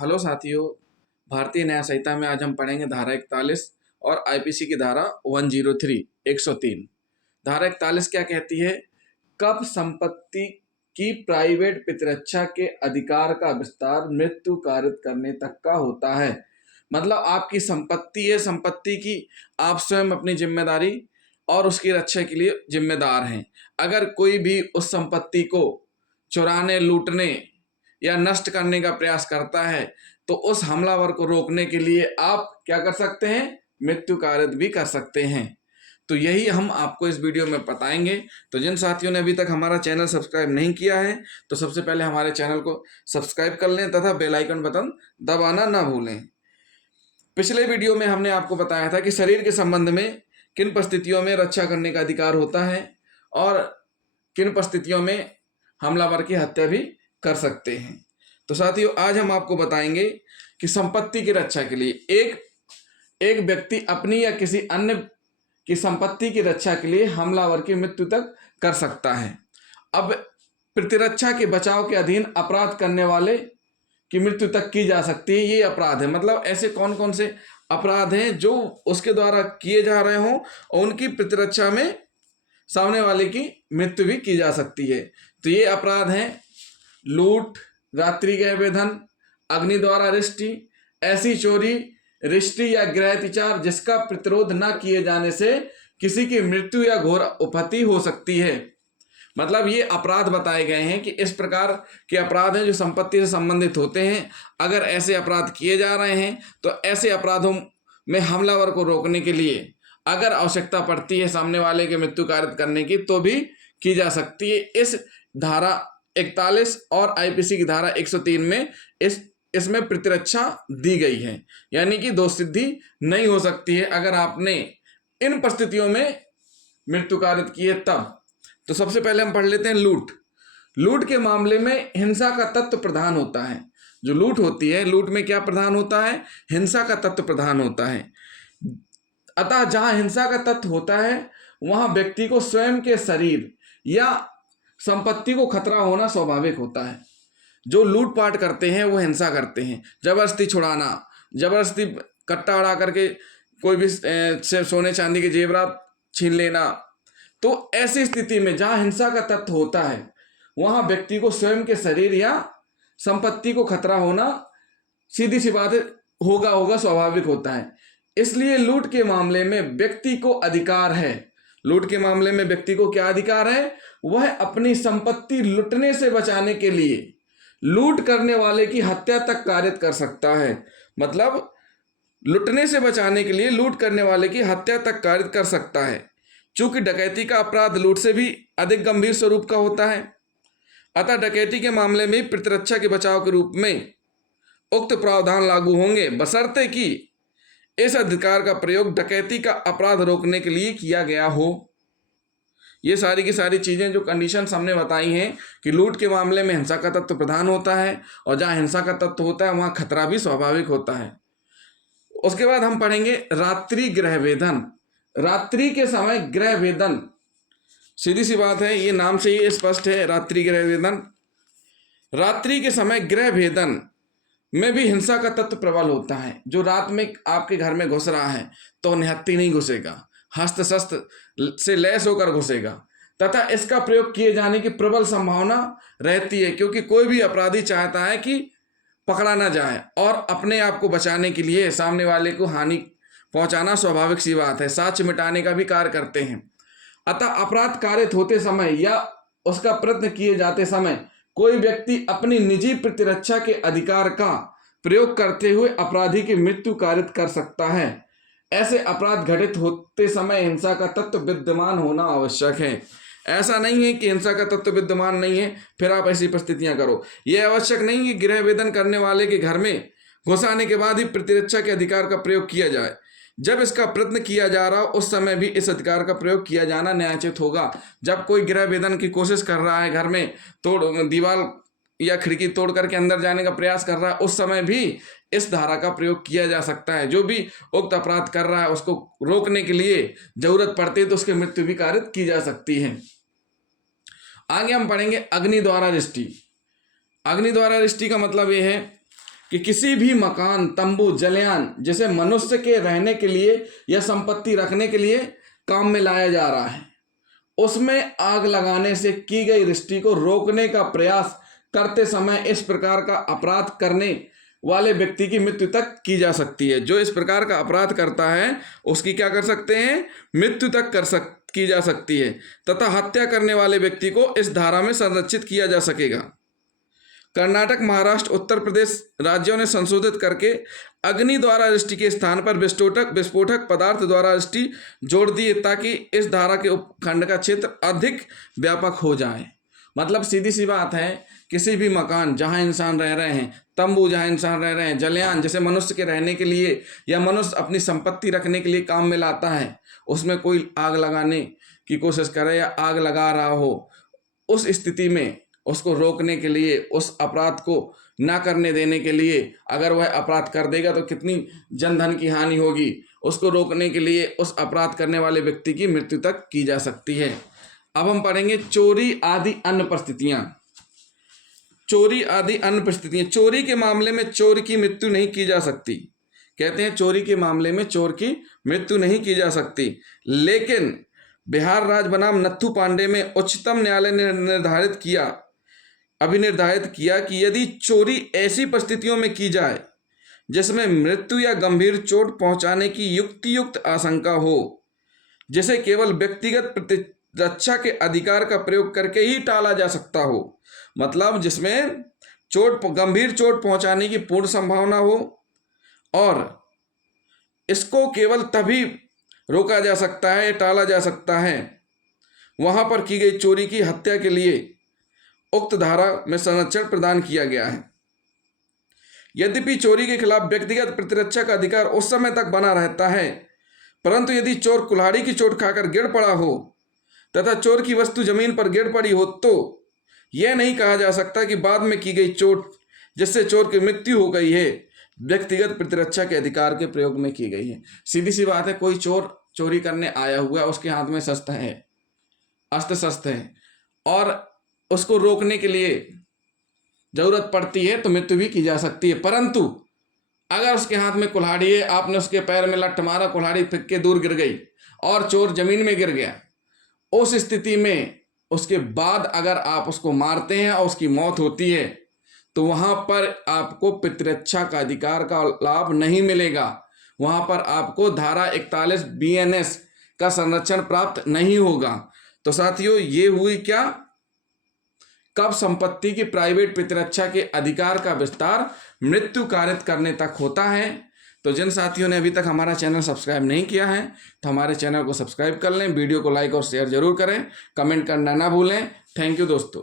Hello साथियों। भारतीय न्याय संहिता में आज हम पढ़ेंगे धारा 41 और आईपीसी की धारा 103 103। धारा 41 क्या कहती है? कब संपत्ति की प्राइवेट प्रतिरक्षा के अधिकार का विस्तार मृत्यु कारित करने तक का होता है। मतलब आपकी संपत्ति है, संपत्ति की आप स्वयं अपनी जिम्मेदारी और उसकी रक्षा के लिए जिम्मेदार हैं। अगर कोई भी उस संपत्ति को चुराने, लूटने या नष्ट करने का प्रयास करता है तो उस हमलावर को रोकने के लिए आप क्या कर सकते हैं? मृत्यु कारित भी कर सकते हैं। तो यही हम आपको इस वीडियो में बताएंगे। तो जिन साथियों ने अभी तक हमारा चैनल सब्सक्राइब नहीं किया है तो सबसे पहले हमारे चैनल को सब्सक्राइब कर लें तथा बेल आइकन बटन दबाना ना भूलें। पिछले वीडियो में हमने आपको बताया था कि शरीर के संबंध में किन परिस्थितियों में रक्षा करने का अधिकार होता है और किन परिस्थितियों में हमलावर की हत्या भी कर सकते हैं। तो साथियों, आज हम आपको बताएंगे कि संपत्ति की रक्षा के लिए एक व्यक्ति अपनी या किसी अन्य की संपत्ति की रक्षा के लिए हमलावर की मृत्यु तक कर सकता है। अब प्रतिरक्षा के बचाव के अधीन अपराध करने वाले की मृत्यु तक की जा सकती है। ये अपराध है, मतलब ऐसे कौन कौन से अपराध हैं जो उसके द्वारा किए जा रहे हों और उनकी प्रतिरक्षा में सामने वाले की मृत्यु भी की जा सकती है। तो ये अपराध हैं लूट, रात्रि गृह भेदन, अग्नि द्वारा रिष्टि, ऐसी चोरी, रिष्टि या गृहतिचार जिसका प्रतिरोध न किए जाने से किसी की मृत्यु या घोर उपहति हो सकती है। मतलब ये अपराध बताए गए हैं कि इस प्रकार के अपराध हैं जो संपत्ति से संबंधित होते हैं। अगर ऐसे अपराध किए जा रहे हैं तो ऐसे अपराधों में हमलावर को रोकने के लिए अगर आवश्यकता पड़ती है सामने वाले के मृत्यु कारित करने की तो भी की जा सकती है। इस धारा 41 और आईपीसी की धारा 103 में इसमें प्रतिरक्षा दी गई है, यानी कि दोष सिद्धि नहीं हो सकती है अगर आपने इन परिस्थितियों में मृत्यु कारित की है तब। तो सबसे पहले हम पढ़ लेते हैं लूट। लूट के मामले में हिंसा का तत्व प्रधान होता है। जो लूट होती है, लूट में क्या प्रधान होता है? हिंसा का तत्व प्रधान होता है। अतः जहां हिंसा का तत्व होता है वहां व्यक्ति को स्वयं के शरीर या संपत्ति को खतरा होना स्वाभाविक होता है। जो लूटपाट करते हैं वो हिंसा करते हैं, जबरदस्ती छुड़ाना, जबरदस्ती कट्टा अड़ा करके कोई भी सोने चांदी के जेवरात छीन लेना। तो ऐसी स्थिति में जहां हिंसा का तत्व होता है वहां व्यक्ति को स्वयं के शरीर या संपत्ति को खतरा होना सीधी सी बात होगा स्वाभाविक होता है। इसलिए लूट के मामले में व्यक्ति को अधिकार है। लूट के मामले में व्यक्ति को क्या अधिकार है? वह अपनी संपत्ति लूटने से बचाने के लिए लूट करने वाले की हत्या तक कारित कर सकता है। मतलब लूटने से बचाने के लिए लूट करने वाले की हत्या तक कारित कर सकता है। चूंकि डकैती का अपराध लूट से भी अधिक गंभीर स्वरूप का होता है, अतः डकैती के मामले में प्रतिरक्षा के बचाव के रूप में उक्त प्रावधान लागू होंगे, बशर्ते कि इस अधिकार का प्रयोग डकैती का अपराध रोकने के लिए किया गया हो। ये सारी की सारी चीजें जो कंडीशन हमने बताई हैं कि लूट के मामले में हिंसा का तत्व प्रधान होता है और जहां हिंसा का तत्व होता है वहां खतरा भी स्वाभाविक होता है। उसके बाद हम पढ़ेंगे रात्रि गृह भेदन। रात्रि के समय गृह भेदन, सीधी सी बात है, ये नाम से ही स्पष्ट है। रात्रि गृह भेदन, रात्रि के समय गृह भेदन में भी हिंसा का तत्व प्रबल होता है। जो रात में आपके घर में घुस रहा है तो निहत्थी नहीं घुसेगा, हस्त शस्त्र से लैस होकर घुसेगा तथा इसका प्रयोग किए जाने की प्रबल संभावना रहती है, क्योंकि कोई भी अपराधी चाहता है कि पकड़ा ना जाए और अपने आप को बचाने के लिए सामने वाले को हानि पहुंचाना स्वाभाविक सी बात है। साक्ष्य मिटाने का भी कार्य करते हैं। अतः अपराध कारित होते समय या उसका प्रयत्न किए जाते समय कोई व्यक्ति अपनी निजी प्रतिरक्षा के अधिकार का प्रयोग करते हुए अपराधी की मृत्यु कारित कर सकता है। ऐसे अपराध घटित होते समय हिंसा का तत्व विद्यमान होना आवश्यक है। ऐसा नहीं है कि हिंसा का तत्व विद्यमान नहीं है फिर आप ऐसी परिस्थितियां करो। यह आवश्यक नहीं कि गृह भेदन करने वाले के घर में घुस आने के बाद ही प्रतिरक्षा के अधिकार का प्रयोग किया जाए। जब इसका प्रयत्न किया जा रहा हो उस समय भी इस अधिकार का प्रयोग किया जाना न्यायोचित होगा। जब कोई गृह भेदन की कोशिश कर रहा है, घर में तोड़ दीवार या खिड़की तोड़ करके अंदर जाने का प्रयास कर रहा है, उस समय भी इस धारा का प्रयोग किया जा सकता है। जो भी उक्त अपराध कर रहा है उसको रोकने के लिए जरूरत पड़ती है तो उसकी मृत्यु भी कारित की जा सकती है। आगे हम पढ़ेंगे अग्नि द्वारा रिष्टि। अग्नि द्वारा रिष्टि का मतलब यह है कि किसी भी मकान, तंबू, जलयान जिसे मनुष्य के रहने के लिए या संपत्ति रखने के लिए काम में लाया जा रहा है, उसमें आग लगाने से की गई दृष्टि को रोकने का प्रयास करते समय इस प्रकार का अपराध करने वाले व्यक्ति की मृत्यु तक की जा सकती है। जो इस प्रकार का अपराध करता है उसकी क्या कर सकते हैं, मृत्यु तक की जा सकती है, तथा हत्या करने वाले व्यक्ति को इस धारा में संरक्षित किया जा सकेगा। कर्नाटक, महाराष्ट्र, उत्तर प्रदेश राज्यों ने संशोधित करके अग्नि द्वारा अरेस्टी के स्थान पर विस्फोटक पदार्थ अरेस्टी जोड़ दिए ताकि इस धारा के उपखंड का क्षेत्र अधिक व्यापक हो जाए। मतलब सीधी सी बात है, किसी भी मकान जहां इंसान रह रहे हैं, तंबू जहां इंसान रह रहे हैं, जलयान जैसे मनुष्य के रहने के लिए या मनुष्य अपनी संपत्ति रखने के लिए काम में लाता है, उसमें कोई आग लगाने की कोशिश करे या आग लगा रहा हो, उस स्थिति में उसको रोकने के लिए, उस अपराध को ना करने देने के लिए, अगर वह अपराध कर देगा तो कितनी जनधन की हानि होगी, उसको रोकने के लिए उस अपराध करने वाले व्यक्ति की मृत्यु तक की जा सकती है। अब हम पढ़ेंगे चोरी आदि अन्य परिस्थितियां। चोरी आदि अन्य परिस्थितियां। चोरी के मामले में चोर की मृत्यु नहीं की जा सकती। कहते हैं चोरी के मामले में चोर की मृत्यु नहीं की जा सकती, लेकिन बिहार राज्य बनाम नथु पांडे में उच्चतम न्यायालय ने निर्धारित किया कि यदि चोरी ऐसी परिस्थितियों में की जाए जिसमें मृत्यु या गंभीर चोट पहुंचाने की युक्त आशंका हो, जिसे केवल व्यक्तिगत प्रतिरक्षा के अधिकार का प्रयोग करके ही टाला जा सकता हो, मतलब जिसमें गंभीर चोट पहुंचाने की पूर्ण संभावना हो और इसको केवल तभी रोका जा सकता है, टाला जा सकता है, वहां पर की गई चोरी की हत्या के लिए उक्त धारा में संरक्षण प्रदान किया गया है। यद्यपि चोरी के खिलाफ व्यक्तिगत प्रतिरक्षा का अधिकार उस समय तक बना रहता है, परंतु यदि चोर कुल्हाड़ी की चोट खाकर गिर पड़ा हो तथा चोर की वस्तु जमीन पर गिर पड़ी हो तो यह नहीं कहा जा सकता कि बाद में की गई चोट जिससे चोर की मृत्यु हो गई है व्यक्तिगत प्रतिरक्षा के अधिकार के प्रयोग में की गई है। सीधी सी बात है, कोई चोर चोरी करने आया हुआ, उसके हाथ में अस्त्र शस्त्र है और उसको रोकने के लिए जरूरत पड़ती है तो मृत्यु भी की जा सकती है। परंतु अगर उसके हाथ में कुल्हाड़ी है, आपने उसके पैर में लठ मारा, कुल्हाड़ी फेंक के दूर गिर गई और चोर जमीन में गिर गया, उस स्थिति में उसके बाद अगर आप उसको मारते हैं और उसकी मौत होती है तो वहां पर आपको प्रतिरक्षा का अधिकार का लाभ नहीं मिलेगा, वहां पर आपको धारा 41 BNS का संरक्षण प्राप्त नहीं होगा। तो साथियों, ये हुई क्या, कब संपत्ति की प्राइवेट प्रतिरक्षा के अधिकार का विस्तार मृत्यु कारित करने तक होता है। तो जिन साथियों ने अभी तक हमारा चैनल सब्सक्राइब नहीं किया है तो हमारे चैनल को सब्सक्राइब कर लें, वीडियो को लाइक और शेयर जरूर करें, कमेंट करना ना भूलें। थैंक यू दोस्तों।